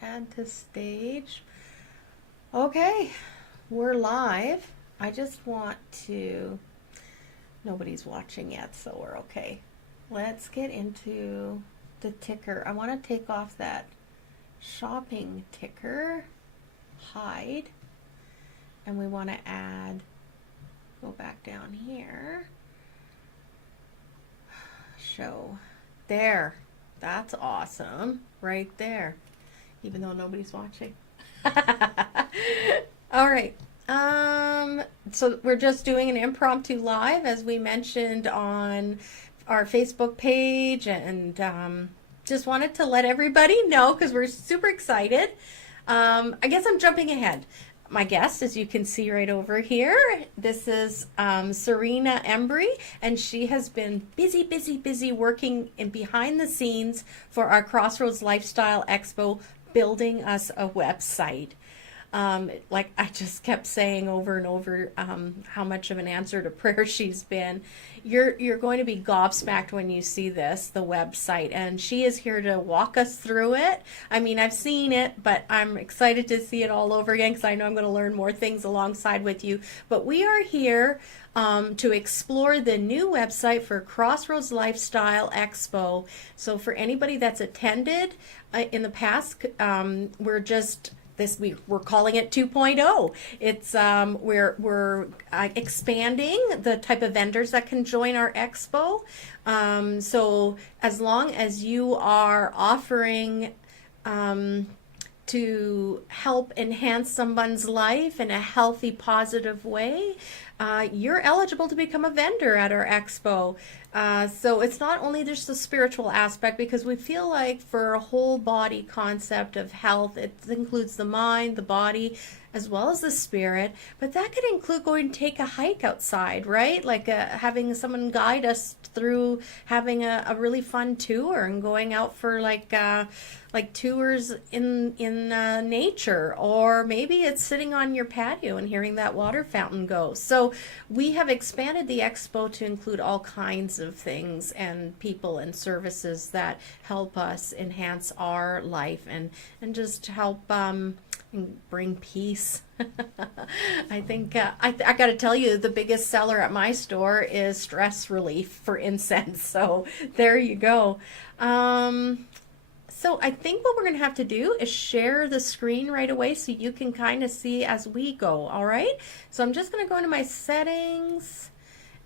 Add to stage. Okay, we're live. I just want to, nobody's watching yet, so we're okay. Let's get into the ticker. I want to take off that shopping ticker, hide, and we want to add, go back down here, show, there, that's awesome, right there, even though nobody's watching. All right, so we're just doing an impromptu live, as we mentioned on our Facebook page, and just wanted to let everybody know because we're super excited. I guess I'm jumping ahead. My guest, as you can see right over here, this is Serena Embree, and she has been busy working in behind the scenes for our Crossroads Lifestyle Expo, building us a website. Like I just kept saying over and over, how much of an answer to prayer she's been. You're going to be gobsmacked when you see this, the website, and she is here to walk us through it. I mean, I've seen it, but I'm excited to see it all over again because I know I'm going to learn more things alongside with you. But we are here to explore the new website for Crossroads Lifestyle Expo. So for anybody that's attended in the past, we're calling it 2.0. It's we're expanding the type of vendors that can join our expo. So as long as you are offering to help enhance someone's life in a healthy, positive way, you're eligible to become a vendor at our expo. So it's not only just the spiritual aspect, because we feel like for a whole body concept of health, it includes the mind, the body, as well as the spirit, but that could include going to take a hike outside, right? Like having someone guide us through having a really fun tour and going out for like tours in nature, or maybe it's sitting on your patio and hearing that water fountain go. So we have expanded the expo to include all kinds of things and people and services that help us enhance our life and just help and bring peace. I think I got to tell you, the biggest seller at my store is stress relief for incense. So there you go. So I think what we're going to have to do is share the screen right away so you can kind of see as we go. All right. So I'm just going to go into my settings,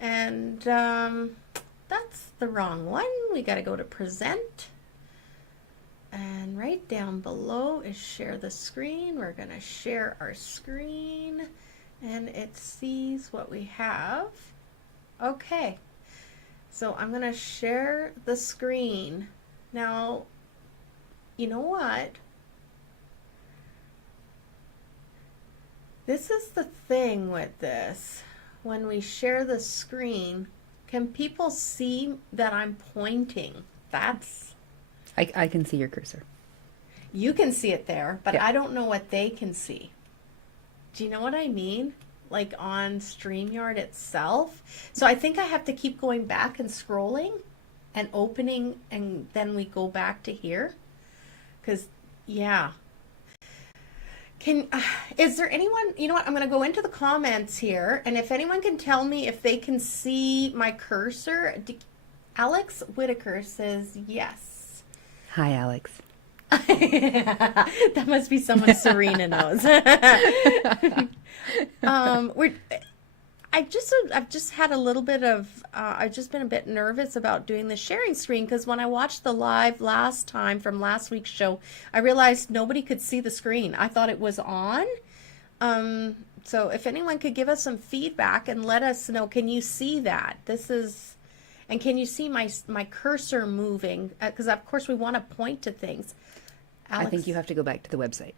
and that's the wrong one. We got to go to present. And right down below is share the screen. We're going to share our screen, and it sees what we have. Okay. So I'm going to share the screen. Now, you know what? This is the thing with this. When we share the screen, can people see that I'm pointing? I can see your cursor. You can see it there, but Yeah. I don't know what they can see. Do you know what I mean? Like on StreamYard itself. So I think I have to keep going back and scrolling and opening, and then we go back to here. Because, yeah. Is there anyone, you know what, I'm going to go into the comments here, and if anyone can tell me if they can see my cursor. Alex Whitaker says yes. Hi, Alex. That must be someone Serena knows. I've just had a little bit of, I've just been a bit nervous about doing the sharing screen, because when I watched the live last time from last week's show, I realized nobody could see the screen. I thought it was on. So if anyone could give us some feedback and let us know, can you see that? And can you see my cursor moving? Because of course we want to point to things. Alex? I think you have to go back to the website.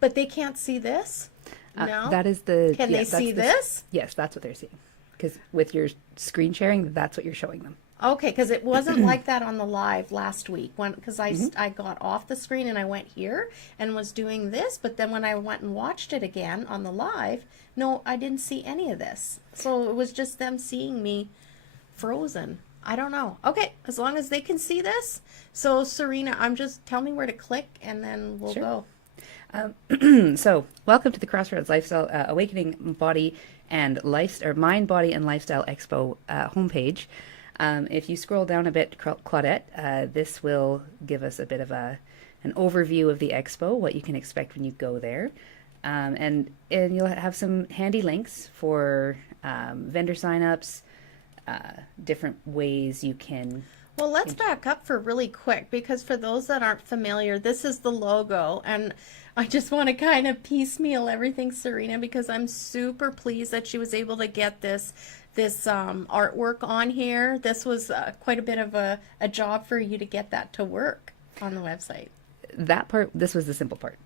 But they can't see this? No? That is the... Can they see this? Yes, that's what they're seeing. Because with your screen sharing, that's what you're showing them. Okay, because it wasn't like that on the live last week, because I got off the screen and I went here and was doing this, but then when I went and watched it again on the live, no, I didn't see any of this. So it was just them seeing me frozen. I don't know. Okay, as long as they can see this. So Serena, tell me where to click and then we'll Sure. go. So, welcome to the Crossroads Lifestyle Awakening Body and Mind, Body, and Lifestyle Expo homepage. If you scroll down a bit, Claudette, this will give us a bit of an overview of the expo, what you can expect when you go there. And you'll have some handy links for vendor signups, different ways you can. Well, let's back up for really quick because for those that aren't familiar, this is the logo, and I just want to kind of piecemeal everything, Serena, because I'm super pleased that she was able to get this artwork on here. This was quite a bit of a job for you to get that to work on the website. That part, this was the simple part.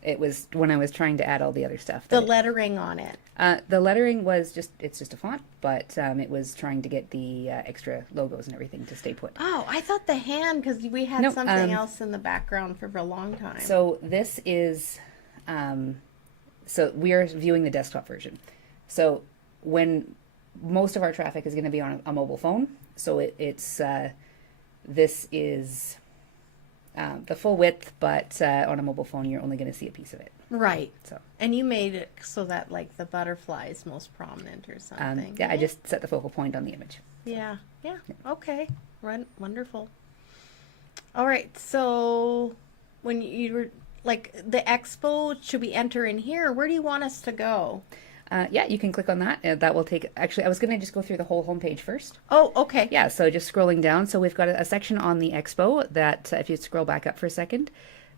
It was when I was trying to add all the other stuff. The lettering on it. The lettering was it's just a font, but it was trying to get the extra logos and everything to stay put. Oh, I thought the hand, because we had No, something else in the background for a long time. So this is, so we are viewing the desktop version. So when most of our traffic is going to be on a mobile phone, so this is the full width, but on a mobile phone, you're only going to see a piece of it. Right. So, and you made it so that like the butterfly is most prominent or something. yeah, I just set the focal point on the image. Yeah. Okay. Wonderful. All right. So when you were like the expo, should we enter in here? Where do you want us to go? Yeah, you can click on that. That will take, actually, I was going to just go through the whole homepage first. Oh, okay. Yeah, so just scrolling down. So we've got a section on the expo that, if you scroll back up for a second.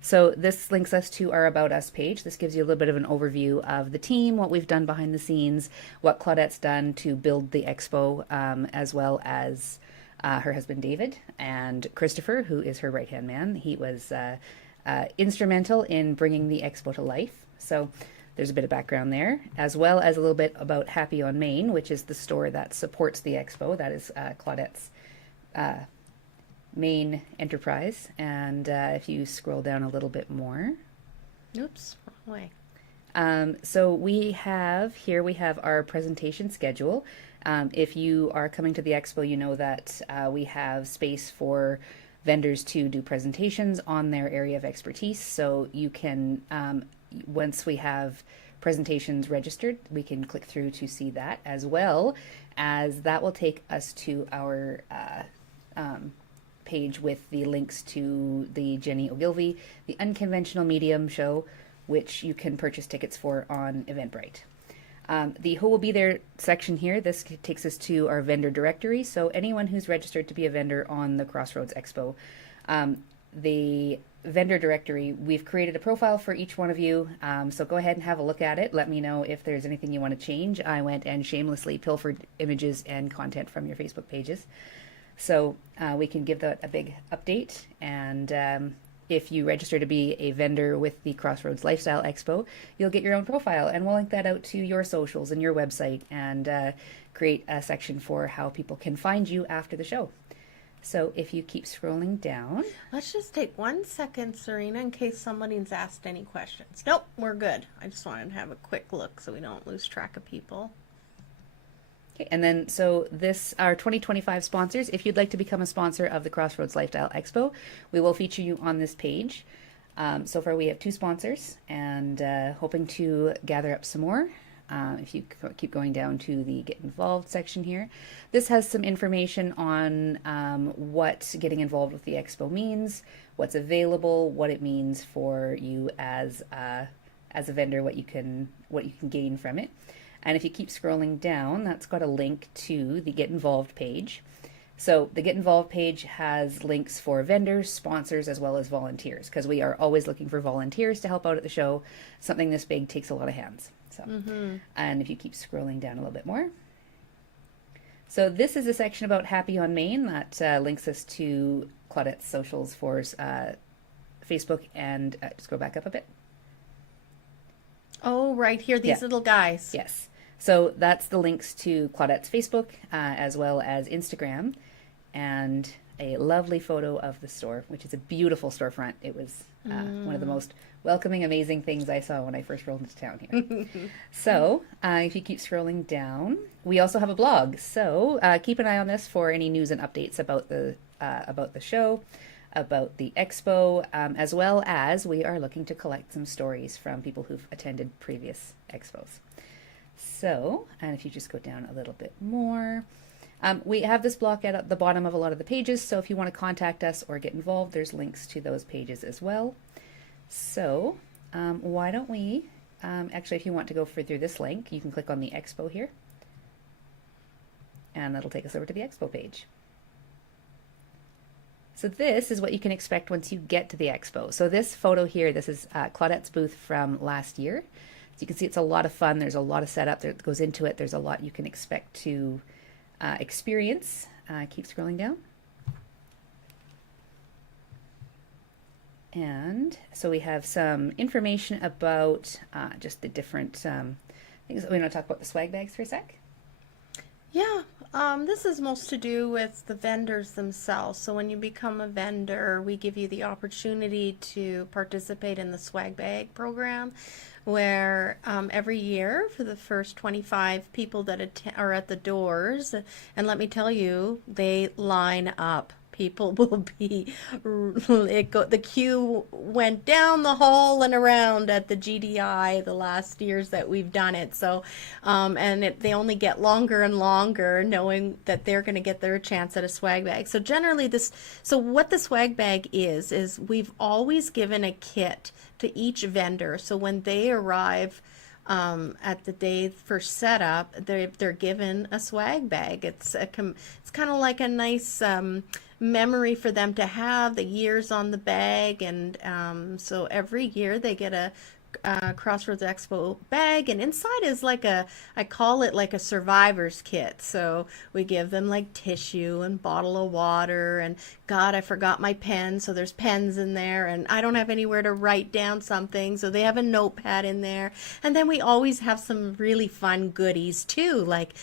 So this links us to our About Us page. This gives you a little bit of an overview of the team, what we've done behind the scenes, what Claudette's done to build the expo, as well as her husband David and Christopher, who is her right-hand man. He was instrumental in bringing the expo to life. So there's a bit of background there, as well as a little bit about Happy on Main, which is the store that supports the expo. That is Claudette's main enterprise. And if you scroll down a little bit more. Oops, wrong way. So we have our presentation schedule. If you are coming to the expo, you know that we have space for vendors to do presentations on their area of expertise. So you can, once we have presentations registered, we can click through to see that, as well as that will take us to our page with the links to the Jenny Ogilvy, the Unconventional Medium show, which you can purchase tickets for on Eventbrite. The Who Will Be There section here, this takes us to our vendor directory. So anyone who's registered to be a vendor on the Crossroads Expo, the vendor directory, we've created a profile for each one of you. So go ahead and have a look at it. Let me know if there's anything you want to change. I went and shamelessly pilfered images and content from your Facebook pages. So we can give that a big update. And if you register to be a vendor with the Crossroads Lifestyle Expo, you'll get your own profile, and we'll link that out to your socials and your website, and create a section for how people can find you after the show. So if you keep scrolling down. Let's just take 1 second, Serena, in case somebody's asked any questions. Nope, we're good. I just wanted to have a quick look so we don't lose track of people. Okay, and then so this, our 2025 sponsors, if you'd like to become a sponsor of the Crossroads Lifestyle Expo, we will feature you on this page. So far we have 2 sponsors, and hoping to gather up some more. If you keep going down to the Get Involved section here, this has some information on what getting involved with the expo means, what's available, what it means for you as a vendor, what you can gain from it. And if you keep scrolling down, that's got a link to the Get Involved page. So the Get Involved page has links for vendors, sponsors, as well as volunteers, because we are always looking for volunteers to help out at the show. Something this big takes a lot of hands. So, and if you keep scrolling down a little bit more. So this is a section about Happy on Main that links us to Claudette's socials for Facebook, and just go back up a bit. Oh, right here, these little guys. Yes. So that's the links to Claudette's Facebook, as well as Instagram. and a lovely photo of the store, which is a beautiful storefront. It was one of the most welcoming, amazing things I saw when I first rolled into town here. So if you keep scrolling down, we also have a blog. So keep an eye on this for any news and updates about the show, about the expo, as well as we are looking to collect some stories from people who've attended previous expos. So, and if you just go down a little bit more, we have this block at the bottom of a lot of the pages, so if you want to contact us or get involved, there's links to those pages as well. So why don't we, actually, if you want to go through this link, you can click on the expo here, and that'll take us over to the expo page. So this is what you can expect once you get to the expo. So this photo here, this is Claudette's booth from last year. So you can see it's a lot of fun. There's a lot of setup that goes into it. There's a lot you can expect to experience. Keep scrolling down. And so we have some information about just the different things. We want to talk about the swag bags for a sec. Yeah, this is most to do with the vendors themselves. So when you become a vendor, we give you the opportunity to participate in the swag bag program, where every year for the first 25 people that are at the doors, and let me tell you, they line up. People will be, the queue went down the hall and around at the GDI the last years that we've done it. So, they only get longer and longer knowing that they're going to get their chance at a swag bag. So generally so what the swag bag is we've always given a kit to each vendor. So when they arrive at the day for setup, they're given a swag bag. It's kind of like a nice memory for them to have, the years on the bag, and so every year they get a Crossroads Expo bag, and inside is I call it like a survivor's kit. So we give them like tissue and bottle of water, and God, I forgot my pen, so there's pens in there, and I don't have anywhere to write down something, so they have a notepad in there. And then we always have some really fun goodies too, like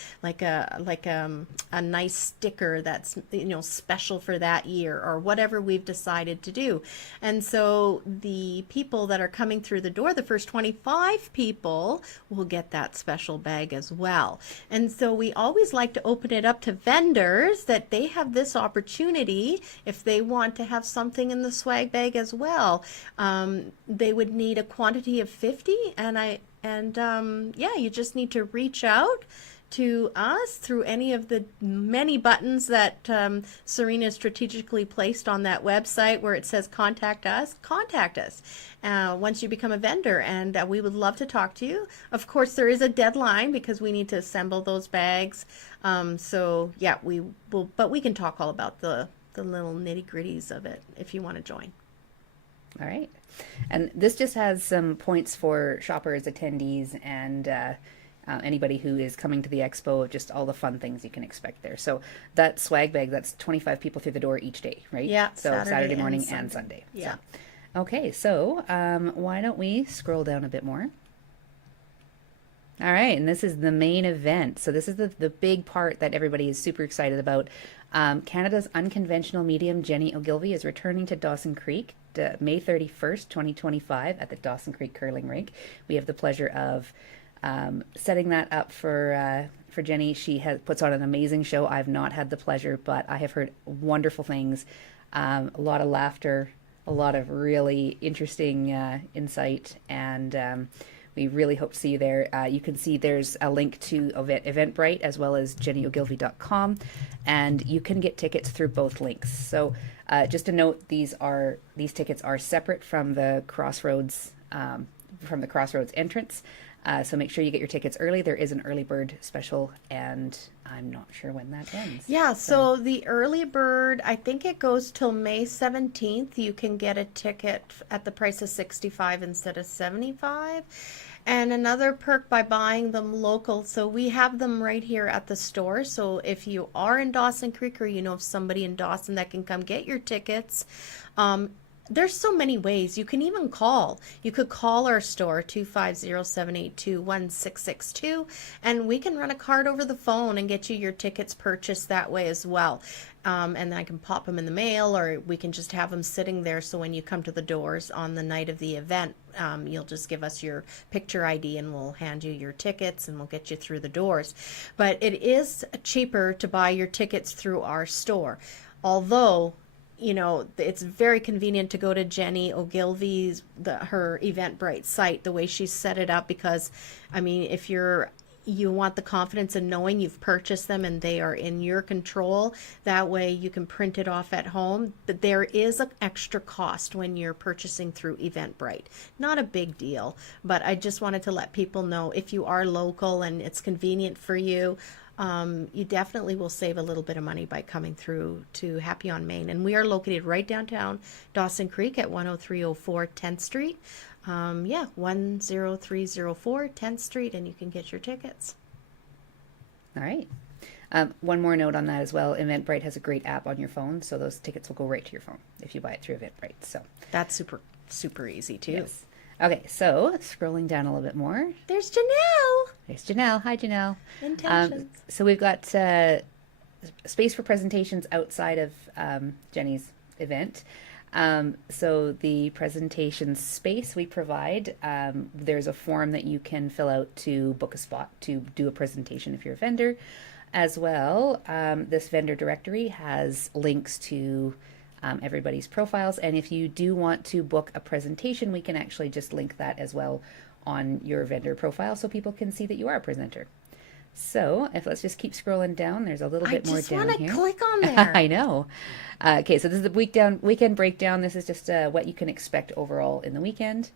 a nice sticker that's special for that year, or whatever we've decided to do. And so the people that are coming through the door, the first 25 people, will get that special bag as well. And so we always like to open it up to vendors, that they have this opportunity. If they want to have something in the swag bag as well, they would need a quantity of 50, you just need to reach out to us through any of the many buttons that Serena strategically placed on that website, where it says contact us once you become a vendor, and we would love to talk to you. Of course, there is a deadline because we need to assemble those bags. We will, but we can talk all about the little nitty-gritties of it if you want to join. All right. And this just has some points for shoppers, attendees, and anybody who is coming to the expo, just all the fun things you can expect there. So that swag bag, that's 25 people through the door each day, right? Yeah. So Saturday morning and Sunday. Yeah. So, okay, so why don't we scroll down a bit more? All right, and this is the main event. So this is the big part that everybody is super excited about. Canada's unconventional medium, Jenny Ogilvy, is returning to Dawson Creek May 31st, 2025 at the Dawson Creek Curling Rink. We have the pleasure of setting that up for Jenny. She puts on an amazing show. I've not had the pleasure, but I have heard wonderful things, a lot of laughter, a lot of really interesting insight, and we really hope to see you there. You can see there's a link to Eventbrite as well as jennyogilvy.com, and you can get tickets through both links. So just a note, these tickets are separate from the Crossroads entrance. So make sure you get your tickets early. There is an early bird special, and I'm not sure when that ends. Yeah, so the early bird, I think it goes till May 17th. You can get a ticket at the price of $65 instead of $75. And another perk by buying them local, so we have them right here at the store. So if you are in Dawson Creek, or you know of somebody in Dawson that can come get your tickets, there's so many ways. You can even call. You could call our store, 250-782-1662, and we can run a card over the phone and get you your tickets purchased that way as well. and I can pop them in the mail, or we can just have them sitting there. So when you come to the doors on the night of the event, you'll just give us your picture ID and we'll hand you your tickets and we'll get you through the doors. But it is cheaper to buy your tickets through our store. Although, you know, it's very convenient to go to Jenny Ogilvy's, her Eventbrite site, the way she's set it up, because, I mean, if you want the confidence in knowing you've purchased them and they are in your control, that way you can print it off at home. But there is an extra cost when you're purchasing through Eventbrite. Not a big deal, but I just wanted to let people know, if you are local and it's convenient for you, you definitely will save a little bit of money by coming through to Happy on Main. And we are located right downtown Dawson Creek at 10304 10th Street. 10304 10th Street, and you can get your tickets. All right. One more note on that as well. Eventbrite has a great app on your phone, so those tickets will go right to your phone if you buy it through Eventbrite. So that's super, super easy too. Yes. Okay, so scrolling down a little bit more. There's Janelle. There's Janelle. Hi, Janelle. Intentions. So we've got space for presentations outside of Jenny's event. So the presentation space we provide, there's a form that you can fill out to book a spot to do a presentation if you're a vendor. As well, this vendor directory has links to everybody's profiles, and if you do want to book a presentation, we can actually just link that as well on your vendor profile so people can see that you are a presenter. So let's just keep scrolling down. There's a little bit more down here. I just want to click on there. I know. Okay, so this is the weekend breakdown. This is just what you can expect overall in the weekend.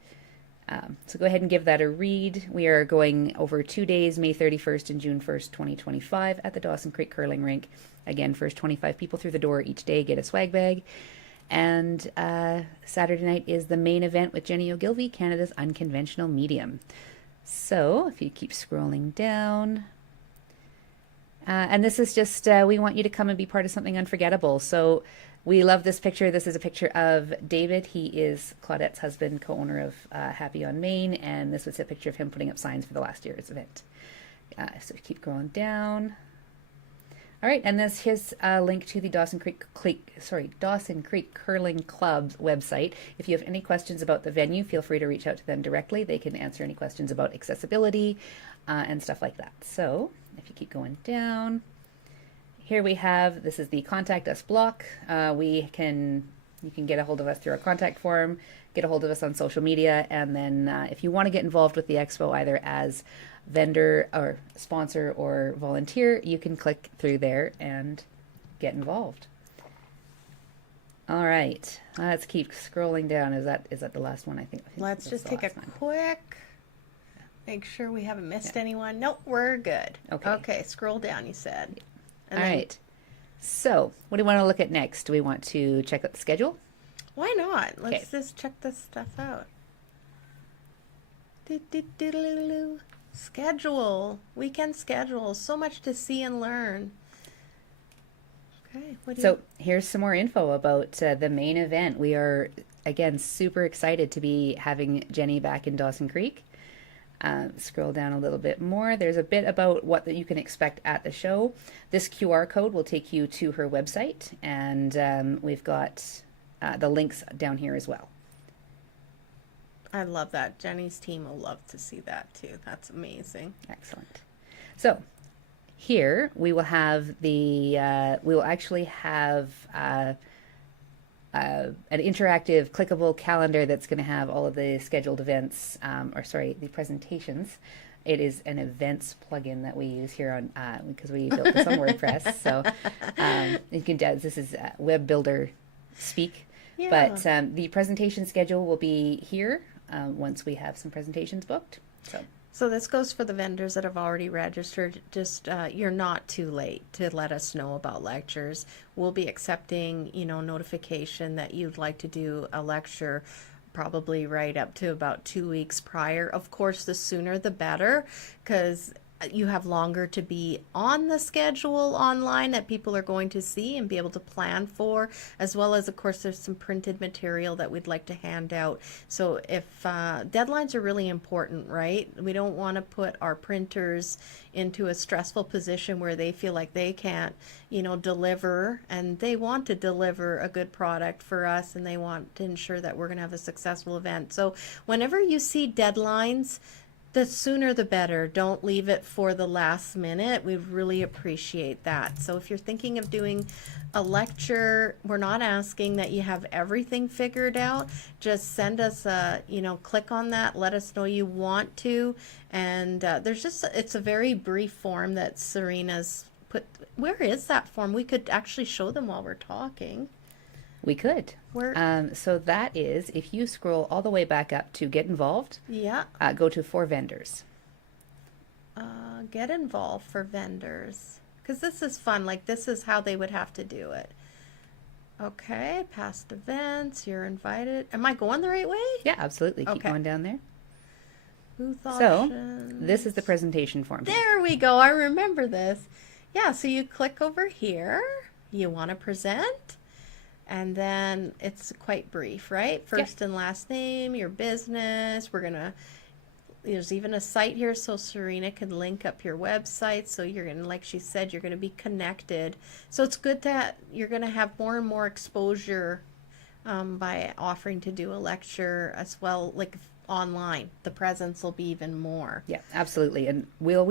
So go ahead and give that a read. We are going over 2 days, May 31st and June 1st, 2025 at the Dawson Creek Curling Rink. Again, first 25 people through the door each day get a swag bag. And Saturday night is the main event with Jenny Ogilvy, Canada's unconventional medium. So if you keep scrolling down. And this is just, we want you to come and be part of something unforgettable. So we love this picture. This is a picture of David. He is Claudette's husband, co-owner of Happy on Main. And this was a picture of him putting up signs for the last year's event. So keep going down. All right, and this is a link to the Dawson Creek Curling Club's website. If you have any questions about the venue, feel free to reach out to them directly. They can answer any questions about accessibility and stuff like that. So if you keep going down, here we have, this is the Contact Us block. You can get a hold of us through our contact form, get a hold of us on social media, and then if you want to get involved with the expo either as vendor or sponsor or volunteer, you can click through there and get involved. All right, let's keep scrolling down. Is that the last one? I think let's just take a quick, make sure we haven't missed anyone. Nope, we're good. Okay, scroll down, you said. All right, so what do we want to look at next? Do we want to check out the schedule? Why not? Let's just check this stuff out. Schedule, weekend schedule, so much to see and learn. Okay, so here's some more info about the main event. We are, again, super excited to be having Jenny back in Dawson Creek. Scroll down a little bit more. There's a bit about what you can expect at the show. This QR code will take you to her website, and we've got the links down here as well. I love that. Jenny's team will love to see that too. That's amazing. Excellent. So here we will have we will actually have an interactive clickable calendar that's going to have all of the scheduled events, the presentations. It is an events plugin that we use here on because we built this on WordPress. So you can this is web builder speak. Yeah. But the presentation schedule will be here once we have some presentations booked. So this goes for the vendors that have already registered. Just you're not too late to let us know about lectures. We'll be accepting, notification that you'd like to do a lecture probably right up to about 2 weeks prior. Of course, the sooner the better, because you have longer to be on the schedule online that people are going to see and be able to plan for, as well as, of course, there's some printed material that we'd like to hand out. So if deadlines are really important, right? We don't want to put our printers into a stressful position where they feel like they can't, deliver, and they want to deliver a good product for us, and they want to ensure that we're going to have a successful event. So whenever you see deadlines, the sooner the better. Don't leave it for the last minute. We really appreciate that. So if you're thinking of doing a lecture, we're not asking that you have everything figured out. Just send us click on that. Let us know you want to. And it's a very brief form that Serena's put. Where is that form? We could actually show them while we're talking. We could. So that is, if you scroll all the way back up to get involved, go to for vendors. Get involved for vendors. Because this is fun. Like, this is how they would have to do it. Okay, past events, you're invited. Am I going the right way? Yeah, absolutely. Keep going down there. Booth options. So this is the presentation form. There we go. I remember this. Yeah, so you click over here. You want to present. And then it's quite brief, right? First and last name, your business. There's even a site here so Serena can link up your website. So you're going to, like she said, you're going to be connected. So it's good that you're going to have more and more exposure by offering to do a lecture as well, like online. The presence will be even more. Yeah, absolutely. And we'll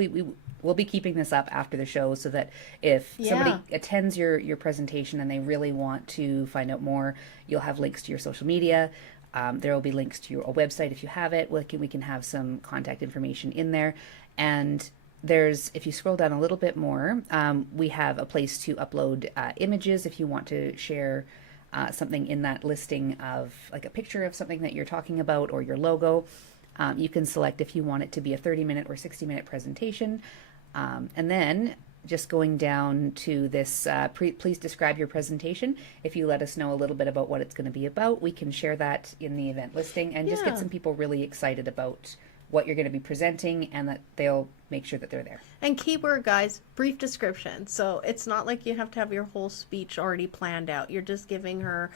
be keeping this up after the show so that if somebody attends your presentation and they really want to find out more, you'll have links to your social media. There will be links to your website if you have it. We can have some contact information in there. And if you scroll down a little bit more, we have a place to upload images if you want to share something in that listing of like a picture of something that you're talking about or your logo. You can select if you want it to be a 30-minute or 60-minute presentation. And then just going down to this, please describe your presentation. If you let us know a little bit about what it's going to be about, we can share that in the event listing and just get some people really excited about what you're going to be presenting and that they'll make sure that they're there. And keyword, guys, brief description. So it's not like you have to have your whole speech already planned out. You're just giving her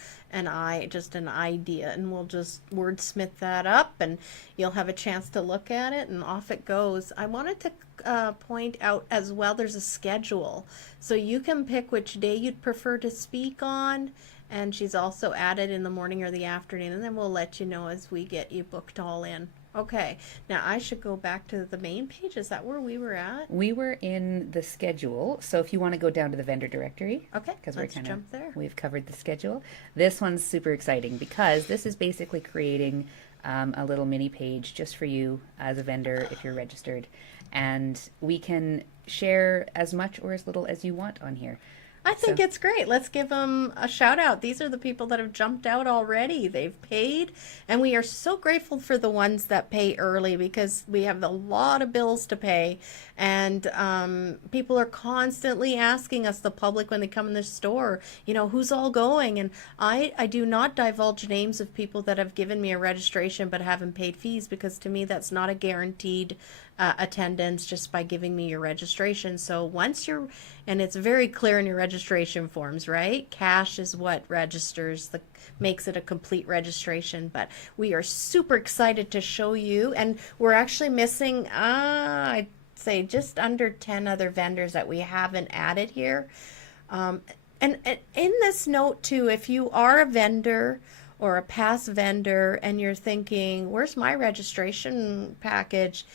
just an idea, and we'll just wordsmith that up and you'll have a chance to look at it and off it goes. I wanted to point out as well, there's a schedule. So you can pick which day you'd prefer to speak on. And she's also added in the morning or the afternoon, and then we'll let you know as we get you booked all in. Okay, now I should go back to the main page. Is that where we were at? We were in the schedule. So if you want to go down to the vendor directory. Okay, let's jump there. We've covered the schedule. This one's super exciting because this is basically creating a little mini page just for you as a vendor if you're registered. And we can share as much or as little as you want on here. I think it's great. Let's give them a shout out. These are the people that have jumped out already. They've paid, and we are so grateful for the ones that pay early because we have a lot of bills to pay, and people are constantly asking us, the public, when they come in the store, who's all going, and I do not divulge names of people that have given me a registration but haven't paid fees, because to me that's not a guaranteed attendance just by giving me your registration. So and it's very clear in your registration forms, right? Cash is what registers, makes it a complete registration. But we are super excited to show you, and we're actually missing, I'd say just under 10 other vendors that we haven't added here. And in this note too, if you are a vendor or a past vendor and you're thinking, where's my registration package?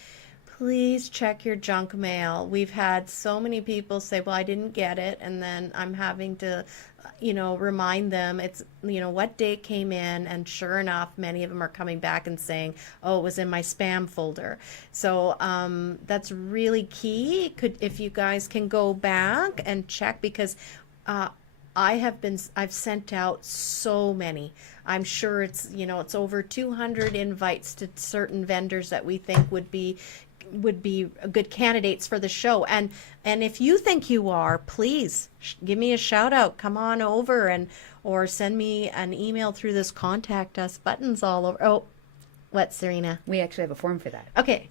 Please check your junk mail. We've had so many people say, well, I didn't get it. And then I'm having to, remind them it's, what date came in. And sure enough, many of them are coming back and saying, oh, it was in my spam folder. So that's really key. If you guys can go back and check, because I've sent out so many. I'm sure it's over 200 invites to certain vendors that we think would be good candidates for the show, and if you think you are, please give me a shout out. Come on over or send me an email through this contact us buttons all over. Oh, what, Serena? We actually have a form for that. Okay,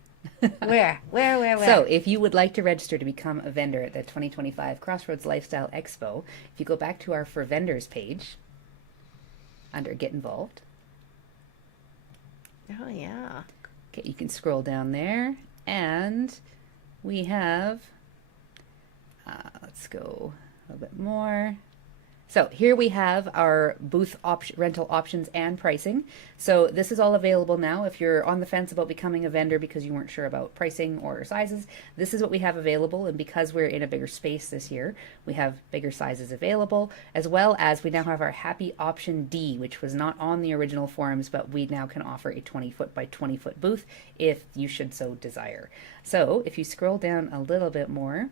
Where? So, if you would like to register to become a vendor at the 2025 Crossroads Lifestyle Expo, if you go back to our For Vendors page under Get Involved, Oh, yeah. okay, you can scroll down there, and we have, let's go a little bit more. So here we have our booth rental options and pricing. So this is all available now. If you're on the fence about becoming a vendor because you weren't sure about pricing or sizes, this is what we have available. And because we're in a bigger space this year, we have bigger sizes available, as well as we now have our Happy Option D, which was not on the original forms, but we now can offer a 20-foot by 20-foot booth if you should so desire. So if you scroll down a little bit more,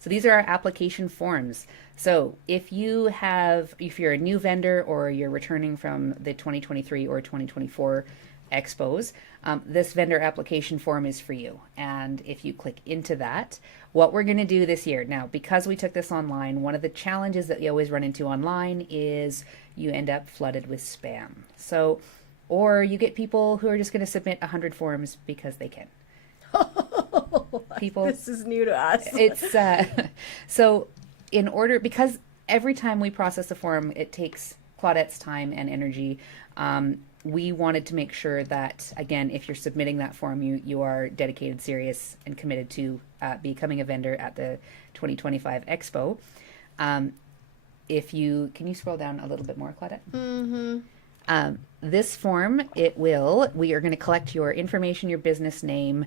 so these are our application forms. So if you're a new vendor or you're returning from the 2023 or 2024 expos, this vendor application form is for you. And if you click into that, what we're going to do this year, now because we took this online, one of the challenges that you always run into online is you end up flooded with spam. So, or you get people who are just going to submit 100 forms because they can. People, this is new to us. It's so because every time we process a form, it takes Claudette's time and energy. We wanted to make sure that, again, if you're submitting that form, you are dedicated, serious, and committed to becoming a vendor at the 2025 Expo. Can you scroll down a little bit more, Claudette? Mm-hmm. This form, we are going to collect your information, your business name,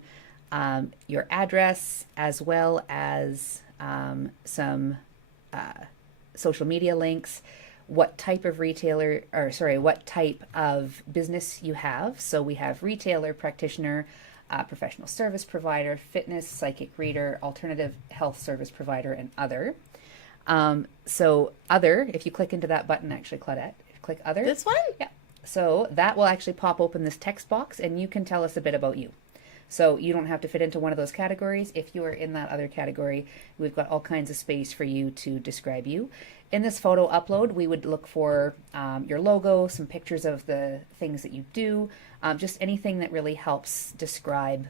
your address, as well as some social media links, what type of what type of business you have. So we have retailer, practitioner, professional service provider, fitness, psychic reader, alternative health service provider, and other. So other, if you click into that button, actually, Claudette, click other. This one? Yeah. So that will actually pop open this text box, and you can tell us a bit about you. So you don't have to fit into one of those categories. If you are in that other category, we've got all kinds of space for you to describe you. In this photo upload, we would look for your logo, some pictures of the things that you do, just anything that really helps describe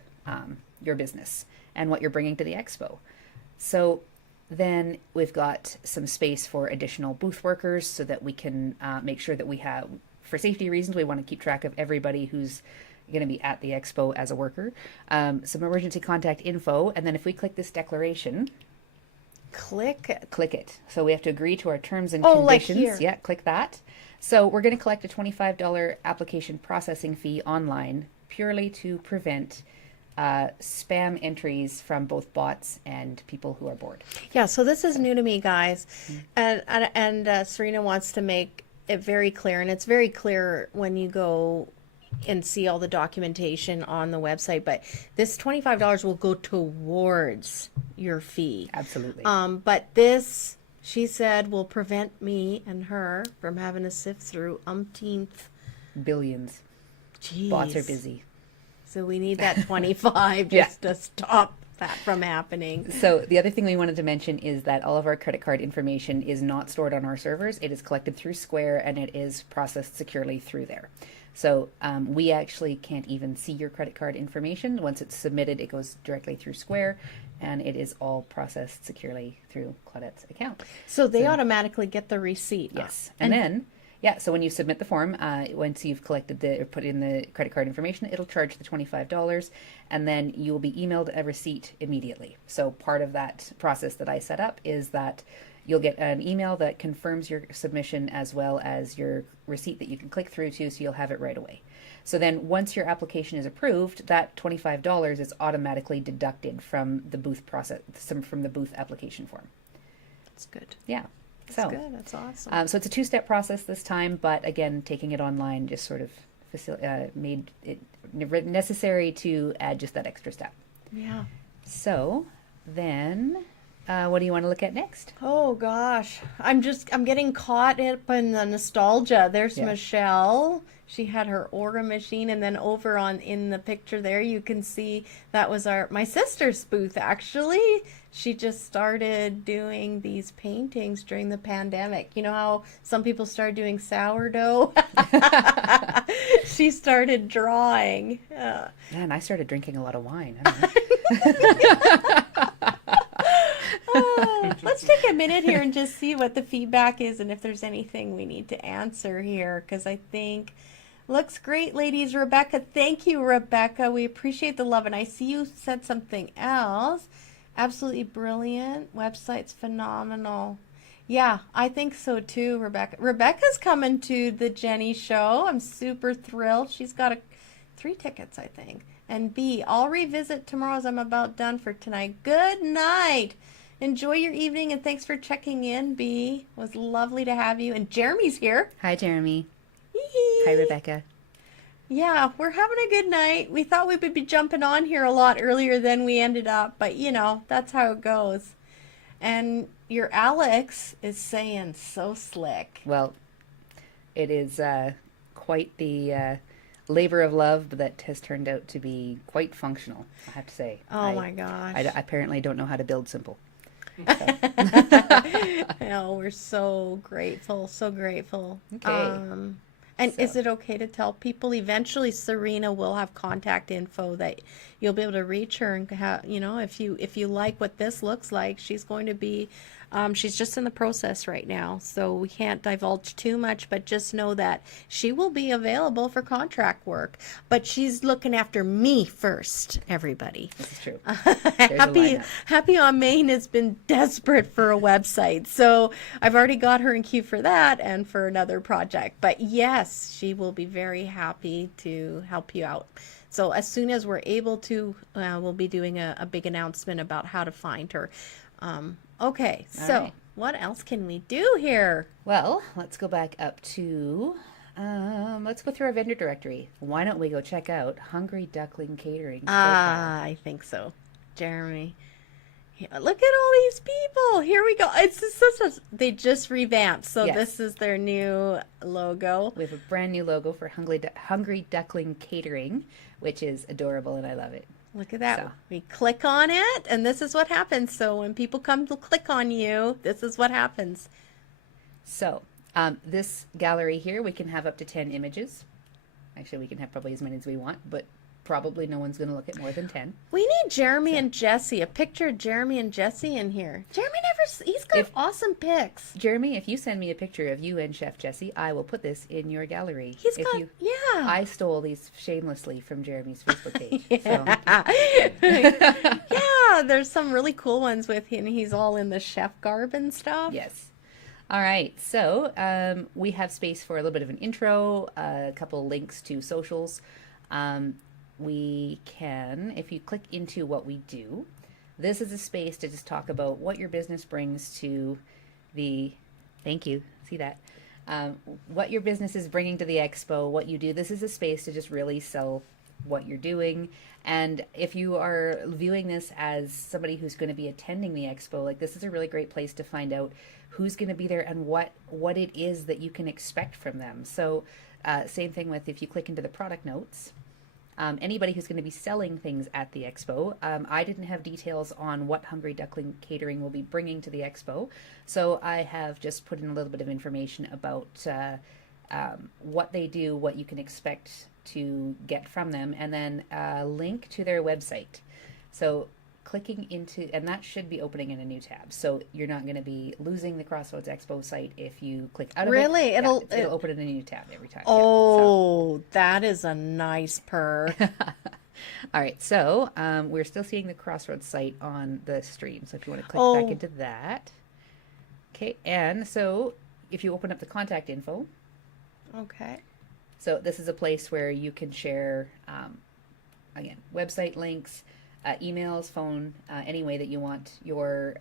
your business and what you're bringing to the expo. So then we've got some space for additional booth workers so that we can make sure that we have, for safety reasons, we want to keep track of everybody who's going to be at the expo as a worker. Some emergency contact info, and then if we click this declaration, click it. So we have to agree to our terms and conditions. Like here. Yeah, click that. So we're going to collect a $25 application processing fee online purely to prevent spam entries from both bots and people who are bored. Yeah, so this is new to me, guys. And Serena wants to make it very clear, and it's very clear when you go and see all the documentation on the website, but this $25 will go towards your fee. Absolutely. But this, she said, will prevent me and her from having to sift through umpteenth billions. Jeez. Bots are busy. So we need that 25 just to stop that from happening. So the other thing we wanted to mention is that all of our credit card information is not stored on our servers. It is collected through Square, and it is processed securely through there. So we actually can't even see your credit card information. Once it's submitted, it goes directly through Square, and it is all processed securely through Claudette's account. So they automatically get the receipt. Yes. And then, so when you submit the form, once you've collected or put in the credit card information, it'll charge the $25, and then you will be emailed a receipt immediately. So part of that process that I set up is that you'll get an email that confirms your submission as well as your receipt that you can click through to, so you'll have it right away. So then once your application is approved, that $25 is automatically deducted from the booth from the booth application form. That's good. Yeah. That's good. That's awesome. So it's a two-step process this time, but again, taking it online just sort of made it necessary to add just that extra step. Yeah. So then what do you want to look at next? Oh gosh, I'm getting caught up in the nostalgia. There's Yeah. Michelle. She had her organ machine, and then over on in the picture there, you can see that was my sister's booth. Actually, she just started doing these paintings during the pandemic. You know how some people started doing sourdough? She started drawing. Man, I started drinking a lot of wine. I don't know. Let's take a minute here and just see what the feedback is and if there's anything we need to answer here, because I think looks great, ladies. Rebecca, thank you, Rebecca. We appreciate the love. And I see you said something else. Absolutely brilliant. Website's phenomenal. Yeah, I think so too, Rebecca. Rebecca's coming to the Jenny show. I'm super thrilled. She's got 3 tickets, I think. And B, I'll revisit tomorrow as I'm about done for tonight. Good night. Enjoy your evening, and thanks for checking in, B. It was lovely to have you. And Jeremy's here. Hi, Jeremy. Hee-hee. Hi, Rebecca. Yeah, we're having a good night. We thought we would be jumping on here a lot earlier than we ended up, but you know, that's how it goes. And your Alex is saying so slick. Well, it is quite the labor of love that has turned out to be quite functional, I have to say. Oh my gosh. I apparently don't know how to build simple. Oh, we're so grateful, so grateful. Okay. And So- is it okay to tell people eventually Serena will have contact info that you'll be able to reach her and have, you know, if you like what this looks like, she's going to be, she's just in the process right now, so we can't divulge too much, but just know that she will be available for contract work, but she's looking after me first, everybody. This is true. There's a lineup. Happy on Main has been desperate for a website, so I've already got her in queue for that and for another project. But yes, she will be very happy to help you out. So as soon as we're able to, we'll be doing a big announcement about how to find her. Okay, All so right. what else can we do here? Well, let's go back up to, let's go through our vendor directory. Why don't we go check out Hungry Duckling Catering's profile? I think so, Jeremy. Yeah, look at all these people. Here we go. It's just they just revamped, so Yes. this is their new logo. We have a brand new logo for Hungry Duckling Catering, which is adorable, and I love it. Look at that. So. We click on it, and this is what happens. So when people come to click on you, this is what happens. So, this gallery here, we can have up to 10 images. Actually, we can have probably as many as we want, but probably no one's going to look at more than 10. We need Jeremy and Jesse, a picture of Jeremy and Jesse in here. Jeremy he's got awesome pics. Jeremy, if you send me a picture of you and Chef Jesse, I will put this in your gallery. Yeah. I stole these shamelessly from Jeremy's Facebook page. Yeah, there's some really cool ones with him. He's all in the chef garb and stuff. Yes. All right. So we have space for a little bit of an intro, a couple links to socials. We can, if you click into what we do, this is a space to just talk about what your business brings to the, thank you, see that, what your business is bringing to the expo, what you do. This is a space to just really sell what you're doing. And if you are viewing this as somebody who's going to be attending the expo, like this is a really great place to find out who's going to be there and what it is that you can expect from them. So same thing with if you click into the product notes. Anybody who's going to be selling things at the expo. I didn't have details on what Hungry Duckling Catering will be bringing to the expo, so I have just put in a little bit of information about what they do, what you can expect to get from them, and then a link to their website. So clicking into, and that should be opening in a new tab. So you're not going to be losing the Crossroads Expo site if you click out of it. Really? Yeah, It'll open in a new tab every time. Oh, that is a nice perk. All right, so we're still seeing the Crossroads site on the stream. So if you want to click back into that. Okay, and so if you open up the contact info. Okay. So this is a place where you can share, again, website links, emails, phone, any way that you want your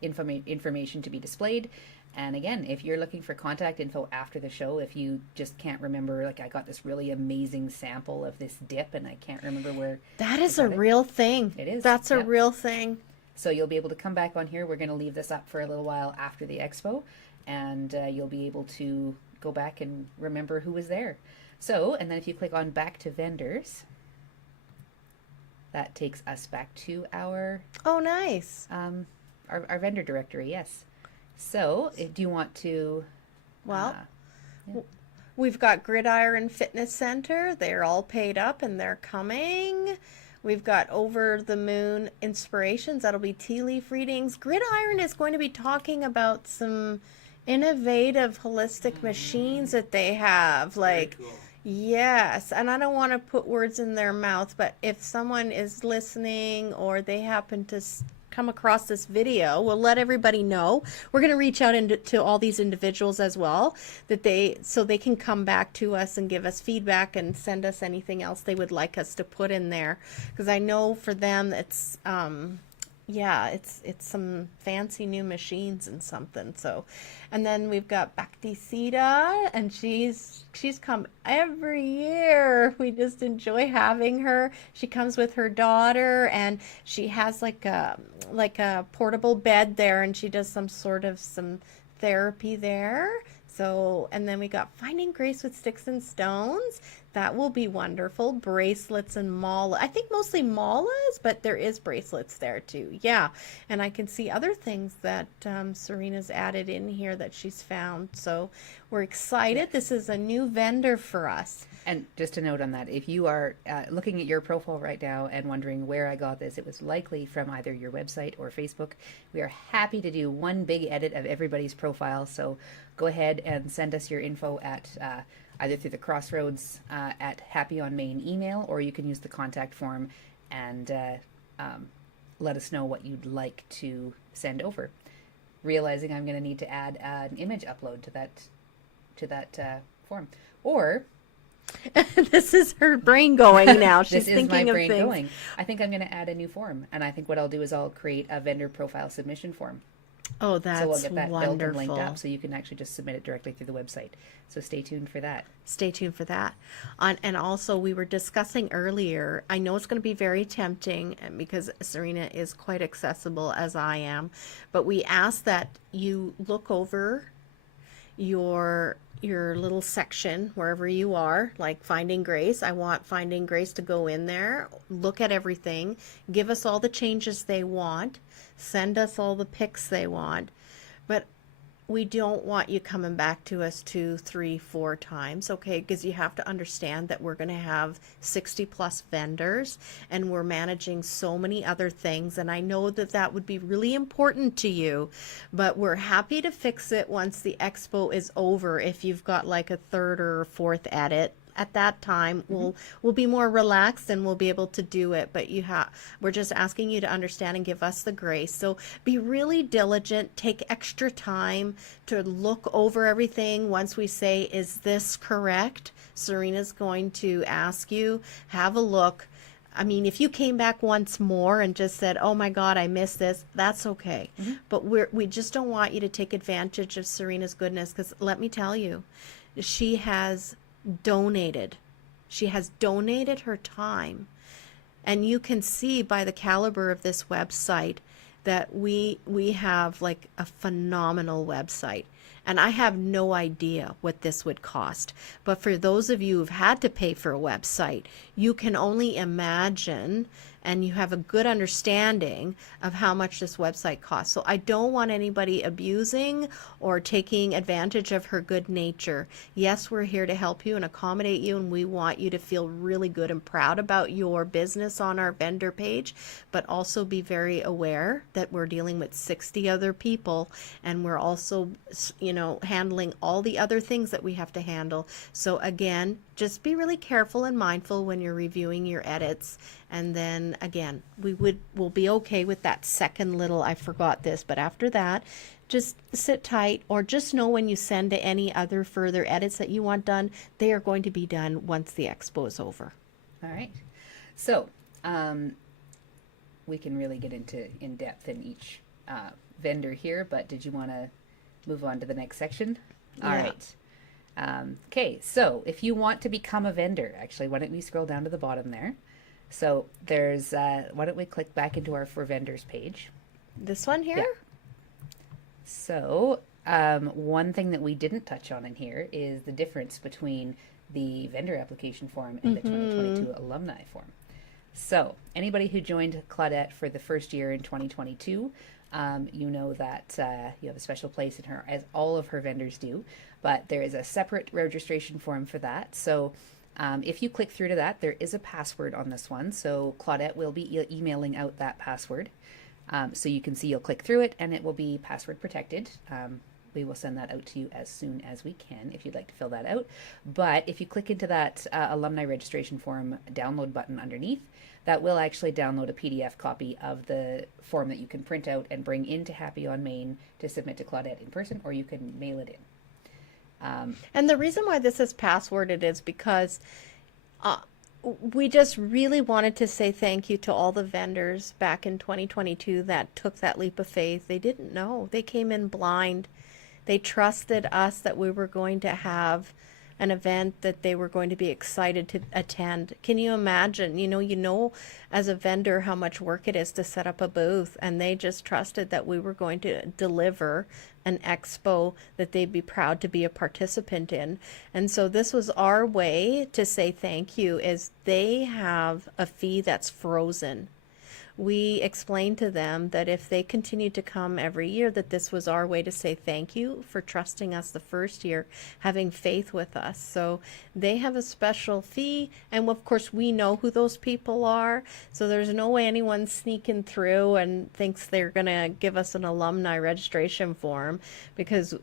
information to be displayed. And again, if you're looking for contact info after the show, if you just can't remember, like I got this really amazing sample of this dip and I can't remember where. That is a real thing. It is. That's a Yep. real thing. So you'll be able to come back on here. We're going to leave this up for a little while after the expo, and you'll be able to go back and remember who was there. So, and then if you click on back to vendors, that takes us back to our Oh, nice. our vendor directory. Yes. So, do you want to? Well, Yeah. we've got Gridiron Fitness Center. They're all paid up and they're coming. We've got Over the Moon Inspirations. That'll be tea leaf readings. Gridiron is going to be talking about some innovative holistic machines that they have. Like, Very cool. yes, and I don't want to put words in their mouth, but if someone is listening or they happen to come across this video, we'll let everybody know. We're going to reach out to all these individuals as well, so they can come back to us and give us feedback and send us anything else they would like us to put in there, because I know for them it's it's some fancy new machines and something. So, and then we've got Bhakti Sita, and she's come every year. We just enjoy having her. She comes with her daughter, and she has like a portable bed there, and she does some therapy there. So, and then we got Finding Grace with Sticks and Stones. That will be wonderful. Bracelets and mala. I think mostly malas, but there is bracelets there too. Yeah. And I can see other things that Serena's added in here that she's found. So we're excited. This is a new vendor for us. And just a note on that, if you are looking at your profile right now and wondering where I got this, it was likely from either your website or Facebook. We are happy to do one big edit of everybody's profile. So go ahead and send us your info at either through the Crossroads at Happy on Main email, or you can use the contact form and let us know what you'd like to send over. Realizing I'm going to need to add an image upload to that form. Or This is her brain going now. She's this is thinking my of brain things. going. I think I'm going to add a new form, and I think what I'll do is I'll create a vendor profile submission form. Oh, that's So we'll get that built and linked wonderful. up, so you can actually just submit it directly through the website. So stay tuned for that. Stay tuned for that. And also, we were discussing earlier, I know it's going to be very tempting because Serena is quite accessible as I am, but we ask that you look over your little section wherever you are, like Finding Grace. I want Finding Grace to go in there, look at everything, give us all the changes they want, send us all the pics they want, but we don't want you coming back to us 2, 3, 4 times, okay? Because you have to understand that we're going to have 60 plus vendors, and we're managing so many other things, and I know that that would be really important to you, but we're happy to fix it once the expo is over. If you've got like a third or fourth edit, at that time we'll be more relaxed and we'll be able to do it, but we're just asking you to understand and give us the grace. So be really diligent, take extra time to look over everything. Once we say, is this correct, Serena's going to ask you, have a look. I mean, if you came back once more and just said, oh my God, I missed this, that's okay. But we just don't want you to take advantage of Serena's goodness, because let me tell you, she has donated her time, and you can see by the caliber of this website that we have like a phenomenal website, and I have no idea what this would cost, but for those of you who've had to pay for a website, you can only imagine, and you have a good understanding of how much this website costs. So I don't want anybody abusing or taking advantage of her good nature. Yes, we're here to help you and accommodate you, and we want you to feel really good and proud about your business on our vendor page, but also be very aware that we're dealing with 60 other people, and we're also, handling all the other things that we have to handle. So again, just be really careful and mindful when you're reviewing your edits. And then again, we'll be okay with that second little, I forgot this, but after that, just sit tight, or just know when you send to any other further edits that you want done, they are going to be done once the expo is over. All right. So we can really get in depth in each vendor here, but did you want to move on to the next section? All Yeah. right. Okay, so if you want to become a vendor, actually, why don't we scroll down to the bottom there? So there's, why don't we click back into our For Vendors page, This one here? Yeah. So, one thing that we didn't touch on in here is the difference between the vendor application form and the 2022 alumni form. So, anybody who joined Claudette for the first year in 2022, you know that you have a special place in her, as all of her vendors do, but there is a separate registration form for that. So, if you click through to that, there is a password on this one. So, Claudette will be emailing out that password. So you can see, you'll click through it and it will be password protected. We will send that out to you as soon as we can if you'd like to fill that out. But if you click into that alumni registration form download button underneath, that will actually download a PDF copy of the form that you can print out and bring into Happy on Main to submit to Claudette in person, or you can mail it in. And the reason why this is passworded is because we just really wanted to say thank you to all the vendors back in 2022 that took that leap of faith. They didn't know. They came in blind. They trusted us that we were going to have an event that they were going to be excited to attend. Can you imagine? You know, as a vendor how much work it is to set up a booth, and they just trusted that we were going to deliver an expo that they'd be proud to be a participant in. And so this was our way to say thank you, is they have a fee that's frozen. We explained to them that if they continued to come every year, that this was our way to say thank you for trusting us the first year, having faith with us. So they have a special fee, and of course we know who those people are, so there's no way anyone's sneaking through and thinks they're going to give us an alumni registration form, because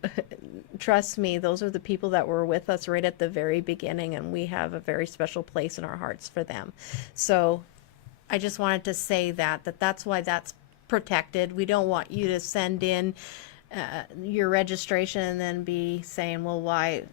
trust me, those are the people that were with us right at the very beginning, and we have a very special place in our hearts for them. So I just wanted to say that's why that's protected. We don't want you to send in your registration and then be saying, well, why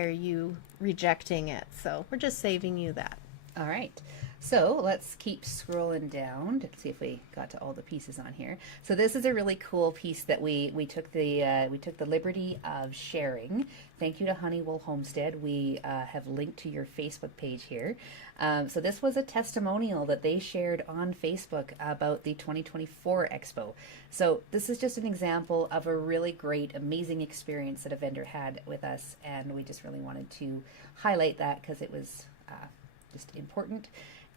are you rejecting it? So we're just saving you that. All right. So let's keep scrolling down to see if we got to all the pieces on here. So this is a really cool piece that we took the liberty of sharing. Thank you to Honeywell Homestead. We have linked to your Facebook page here. So this was a testimonial that they shared on Facebook about the 2024 Expo. So this is just an example of a really great, amazing experience that a vendor had with us, and we just really wanted to highlight that because it was just important.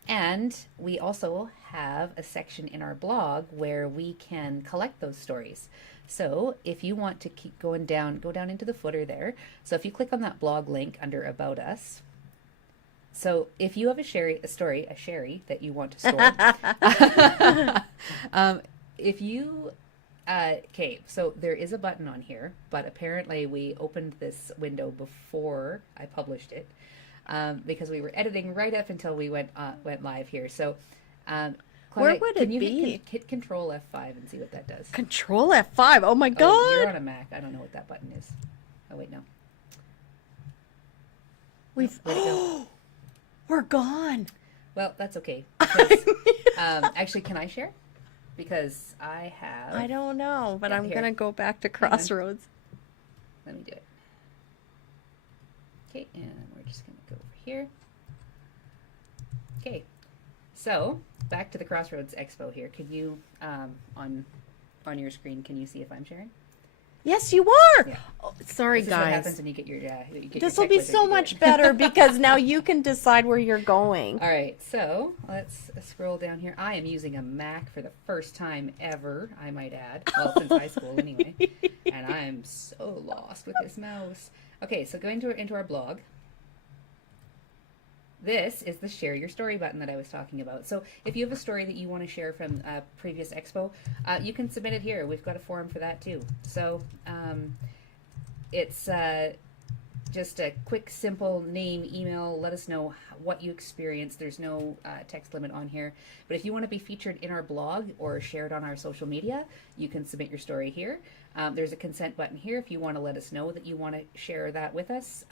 And we also have a section in our blog where we can collect those stories. So if you want to keep going down, go down into the footer there. So if you click on that blog link under About Us, so if you have a sherry that you want to store, if you, okay, so there is a button on here, but apparently we opened this window before I published it. Because we were editing right up until we went live here. So, Claudia, where would it be? Hit Control F5 and see what that does. Control F5. Oh my God! Oh, you're on a Mac. I don't know what that button is. Oh wait, no. Where'd it go? We're gone. Well, that's okay. Because, actually, can I share? Because I have. I don't know, but I'm gonna go back to Crossroads. Let me do it. Okay, and we're just gonna go over here. Okay, so back to the Crossroads Expo here. Can you, on your screen, can you see if I'm sharing? Yes, you are. Yeah. Oh, sorry, this is guys. what happens when you get your. This will be so much better because now you can decide where you're going. All right, so let's scroll down here. I am using a Mac for the first time ever, I might add. Well, since high school anyway. And I'm so lost with this mouse. Okay, so going into our blog. This is the share your story button that I was talking about. So if you have a story that you want to share from a previous expo, you can submit it here. We've got a forum for that too. So it's just a quick, simple name, email. Let us know what you experienced. There's no text limit on here. But if you want to be featured in our blog or shared on our social media, you can submit your story here. There's a consent button here. If you want to let us know that you want to share that with us,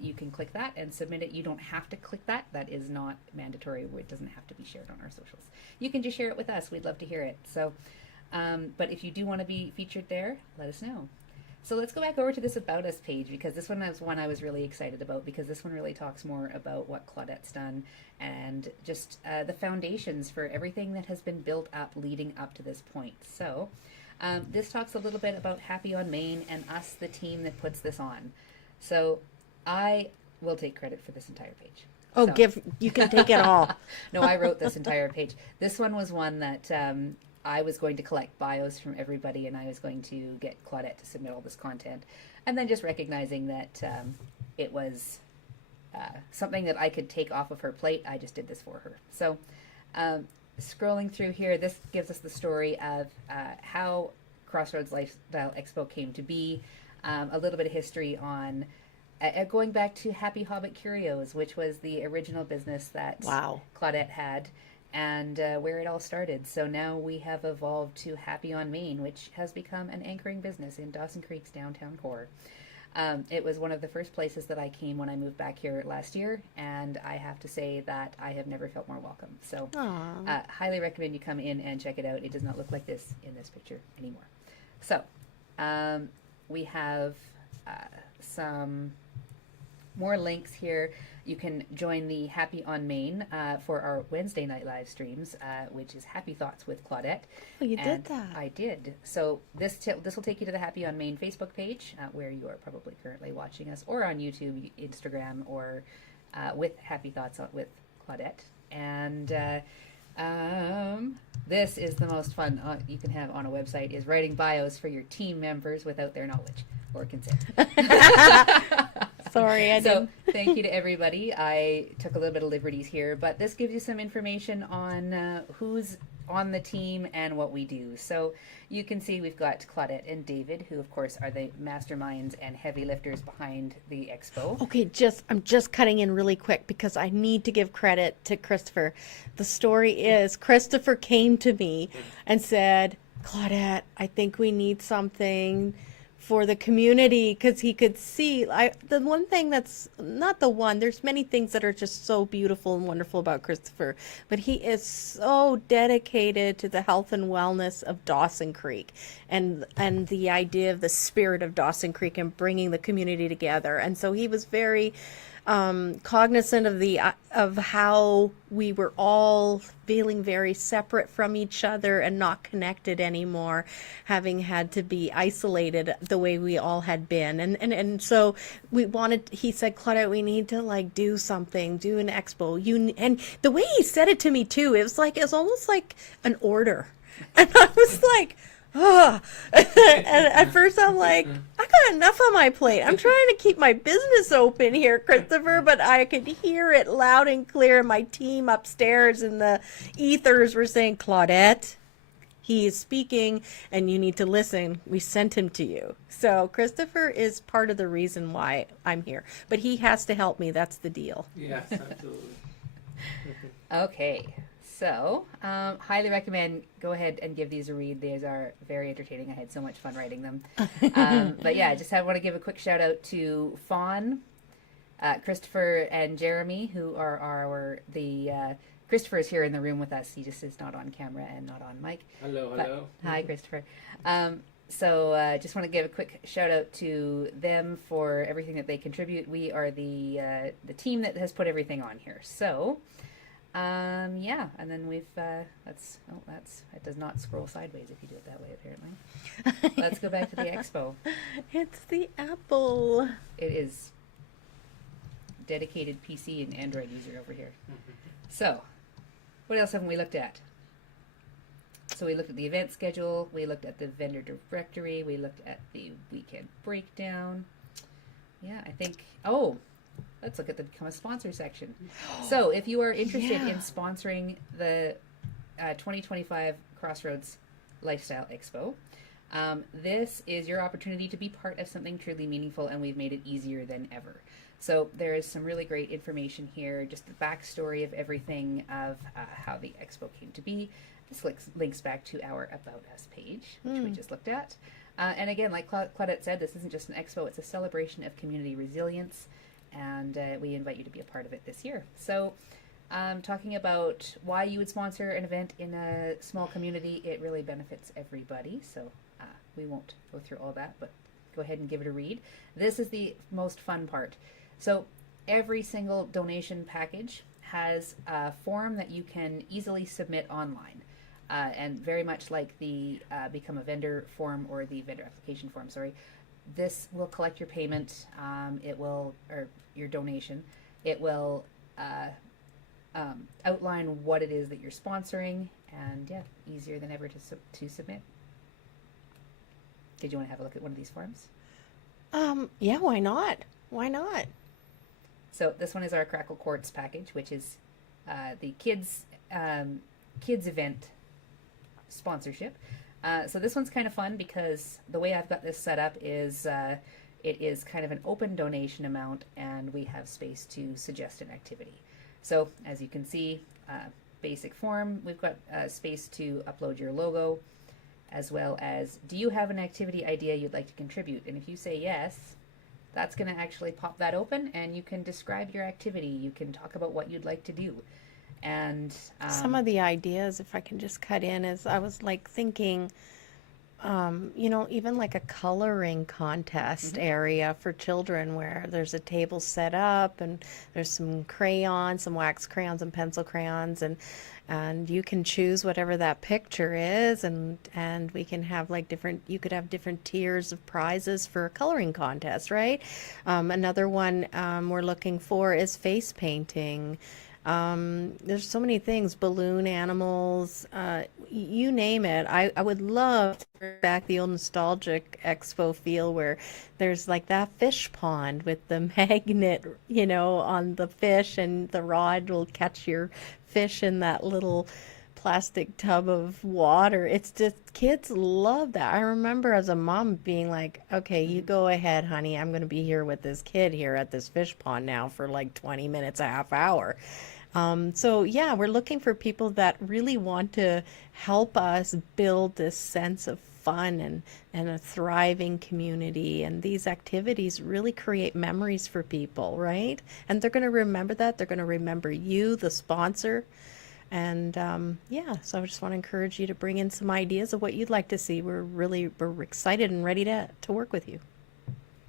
you can click that and submit it. You don't have to click that. That is not mandatory. It doesn't have to be shared on our socials. You can just share it with us. We'd love to hear it. So, but if you do want to be featured there, let us know. So let's go back over to this About Us page, because this one is one I was really excited about, because this one really talks more about what Claudette's done and just the foundations for everything that has been built up leading up to this point. So this talks a little bit about Happy on Main and us, the team that puts this on. So I will take credit for this entire page. Oh, So. you can take it all. No, I wrote this entire page. This one was one that I was going to collect bios from everybody, and I was going to get Claudette to submit all this content. And then just recognizing that it was something that I could take off of her plate, I just did this for her. So scrolling through here, this gives us the story of how Crossroads Lifestyle Expo came to be, a little bit of history on going back to Happy Hobbit Curios, which was the original business that Claudette had, and where it all started. So now we have evolved to Happy on Main, which has become an anchoring business in Dawson Creek's downtown core. It was one of the first places that I came when I moved back here last year, and I have to say that I have never felt more welcome. So highly recommend you come in and check it out. It does not look like this in this picture anymore. So we have some more links here. You can join the Happy on Main for our Wednesday night live streams, which is Happy Thoughts with Claudette. Oh, you did that. I did. So this will take you to the Happy on Main Facebook page, where you are probably currently watching us, or on YouTube, Instagram, or with Happy Thoughts with Claudette. And this is the most fun you can have on a website, is writing bios for your team members without their knowledge or consent. Sorry, I didn't. So thank you to everybody. I took a little bit of liberties here, but this gives you some information on who's on the team and what we do. So you can see we've got Claudette and David, who of course are the masterminds and heavy lifters behind the expo. Okay, I'm just cutting in really quick because I need to give credit to Christopher. The story is Christopher came to me and said, Claudette, I think we need something for the community, because he could see the one thing that's not the one, there's many things that are just so beautiful and wonderful about Christopher, but he is so dedicated to the health and wellness of Dawson Creek and the idea of the spirit of Dawson Creek and bringing the community together. And so he was very cognizant of how we were all feeling very separate from each other and not connected anymore, having had to be isolated the way we all had been. And so he said, Claudette, we need to do something, do an expo. And the way he said it to me too, it was almost like an order. And I was like, oh. And at first I'm like, I got enough on my plate. I'm trying to keep my business open here, Christopher, but I could hear it loud and clear. My team upstairs in the ethers were saying, Claudette, he is speaking and you need to listen. We sent him to you. So Christopher is part of the reason why I'm here, but he has to help me. That's the deal. Yes, absolutely. Okay. So, highly recommend, go ahead and give these a read. These are very entertaining. I had so much fun writing them. But yeah, I just want to give a quick shout out to Fawn, Christopher, and Jeremy, who are Christopher is here in the room with us. He just is not on camera and not on mic. Hello. Hi, Christopher. So just want to give a quick shout out to them for everything that they contribute. We are the team that has put everything on here. So, yeah, and then we've it does not scroll sideways if you do it that way, apparently. Let's go back to the expo. It's the Apple. It is dedicated PC and Android user over here. So, what else haven't we looked at? So we looked at the event schedule, we looked at the vendor directory, we looked at the weekend breakdown. Yeah, I think, let's look at the Become a Sponsor section. So if you are interested in sponsoring the 2025 Crossroads Lifestyle Expo, this is your opportunity to be part of something truly meaningful, and we've made it easier than ever. So there is some really great information here, just the backstory of everything of how the expo came to be. This links back to our About Us page, which we just looked at. And again, like Claudette said, this isn't just an expo, it's a celebration of community resilience, and we invite you to be a part of it this year. So talking about why you would sponsor an event in a small community, it really benefits everybody. So we won't go through all that, but go ahead and give it a read. This is the most fun part. So every single donation package has a form that you can easily submit online. And very much like the Become a Vendor form or the vendor application form, this will collect your payment. Or your donation. It will outline what it is that you're sponsoring, and yeah, easier than ever to submit. Did you want to have a look at one of these forms? Yeah, why not? Why not? So this one is our Crackle Quartz package, which is the kids event sponsorship. So this one's kind of fun because the way I've got this set up is it is kind of an open donation amount, and we have space to suggest an activity. So as you can see, basic form, we've got space to upload your logo, as well as, do you have an activity idea you'd like to contribute? And if you say yes, that's going to actually pop that open, and you can describe your activity. You can talk about what you'd like to do. And some of the ideas, if I can just cut in, is I was like thinking, even like a coloring contest area for children where there's a table set up and there's some crayons, some wax crayons and pencil crayons, and you can choose whatever that picture is, and we can have like you could have different tiers of prizes for a coloring contest, right? Another one we're looking for is face painting. There's so many things, balloon animals, you name it. I would love to bring back the old nostalgic expo feel where there's like that fish pond with the magnet, on the fish, and the rod will catch your fish in that little plastic tub of water. It's just, kids love that. I remember as a mom being like, okay, you go ahead, honey. I'm going to be here with this kid here at this fish pond now for like 20 minutes, a half hour. So yeah, we're looking for people that really want to help us build this sense of fun and a thriving community. And these activities really create memories for people, right? And they're going to remember that. They're going to remember you, the sponsor. And so I just want to encourage you to bring in some ideas of what you'd like to see. We're excited and ready to work with you.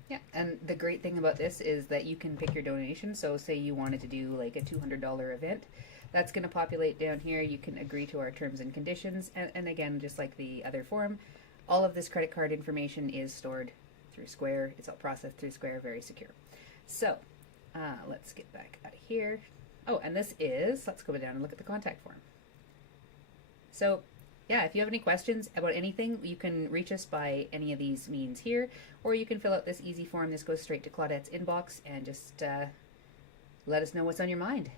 Yeah, and the great thing about this is that you can pick your donation. So say you wanted to do like a $200 event, that's going to populate down here. You can agree to our terms and conditions. And again, just like the other form, all of this credit card information is stored through Square. It's all processed through Square, very secure. So let's get back out of here. Oh, and let's go down and look at the contact form. So yeah, if you have any questions about anything, you can reach us by any of these means here, or you can fill out this easy form. This goes straight to Claudette's inbox, and just let us know what's on your mind.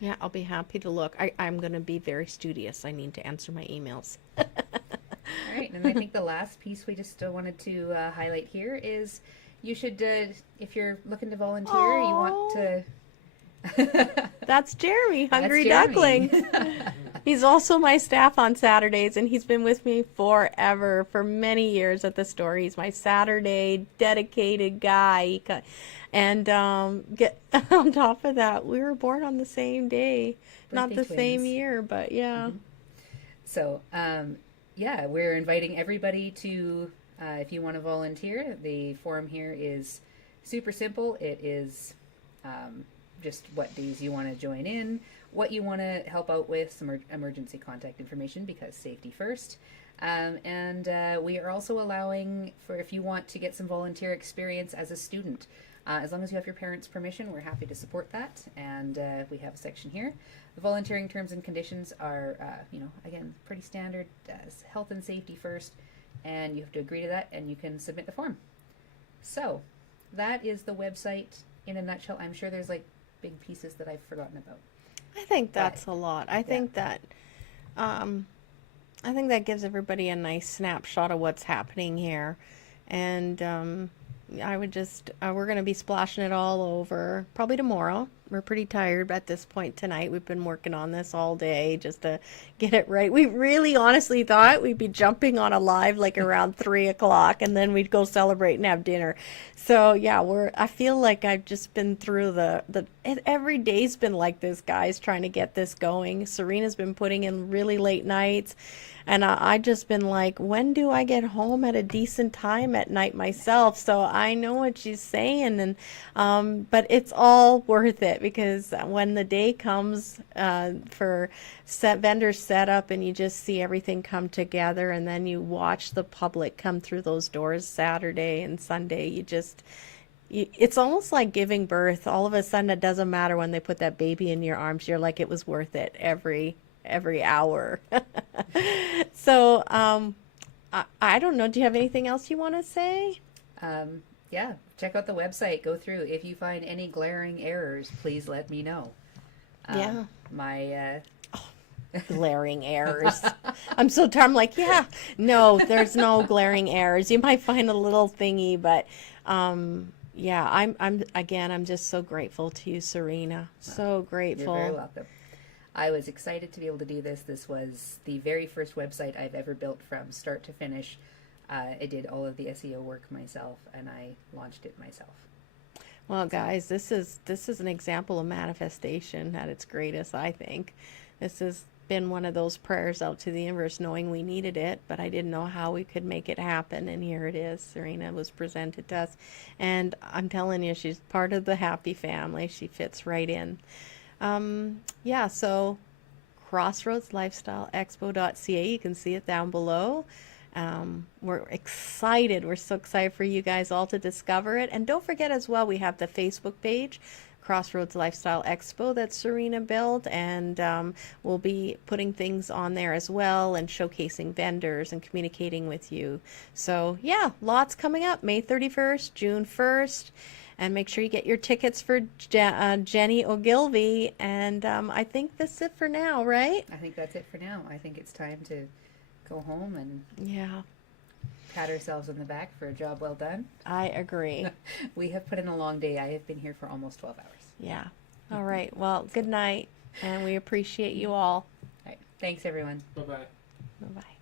Yeah, I'll be happy to look. I'm going to be very studious. I need to answer my emails. All right, and I think the last piece we just wanted to highlight here is you should, if you're looking to volunteer, Aww. You want to... That's Jeremy, Hungry That's Duckling. He's also my staff on Saturdays, and he's been with me forever, for many years at the store. He's my Saturday dedicated guy. And get on top of that, we were born on the same day, not the same year, but yeah. Mm-hmm. So, we're inviting everybody to, if you want to volunteer, the form here is super simple. It is just what days you want to join in, what you want to help out with, some emergency contact information, because safety first. And we are also allowing for, if you want to get some volunteer experience as a student, as long as you have your parents' permission, we're happy to support that. And we have a section here. The volunteering terms and conditions are, again, pretty standard, health and safety first, and you have to agree to that, and you can submit the form. So that is the website in a nutshell. I'm sure there's like big pieces that I've forgotten about. I think that's a lot. I think that gives everybody a nice snapshot of what's happening here. And I would just, we're going to be splashing it all over probably tomorrow. we're pretty tired at this point tonight. We've been working on this all day just to get it right. We really honestly thought we'd be jumping on a live like around 3 o'clock, and then we'd go celebrate and have dinner. So yeah, I feel like I've just been through every day's been like this, guys, trying to get this going. Serena's been putting in really late nights. And I just been like, when do I get home at a decent time at night myself? So I know what she's saying, and but it's all worth it, because when the day comes for vendors set up, and you just see everything come together, and then you watch the public come through those doors Saturday and Sunday, it's almost like giving birth. All of a sudden, it doesn't matter when they put that baby in your arms. You're like, it was worth it every hour. So I don't know, do you have anything else you want to say? Yeah, check out the website, go through. If you find any glaring errors, please let me know. Yeah. My glaring errors. I'm so tired. I'm like, yeah, no, there's no glaring errors. You might find a little thingy, but yeah, I'm just so grateful to you, Serena. So grateful. You're very welcome. I was excited to be able to do this. This was the very first website I've ever built from start to finish. I did all of the SEO work myself, and I launched it myself. Well, guys, this is an example of manifestation at its greatest, I think. This has been one of those prayers out to the universe, knowing we needed it, but I didn't know how we could make it happen, and here it is. Serena was presented to us, and I'm telling you, she's part of the happy family. She fits right in. Yeah, so CrossroadsLifstyleExpo.ca, you can see it down below. We're excited. We're so excited for you guys all to discover it. And don't forget as well, we have the Facebook page, Crossroads Lifestyle Expo, that Serena built, and we'll be putting things on there as well, and showcasing vendors and communicating with you. So yeah, lots coming up, May 31st, June 1st. And make sure you get your tickets for Jenny Ogilvy. And I think that's it for now, right? I think that's it for now. I think it's time to go home and yeah, pat ourselves on the back for a job well done. I agree. We have put in a long day. I have been here for almost 12 hours. Yeah. All right. Well, good night. And we appreciate you all. All right. Thanks, everyone. Bye-bye. Bye-bye.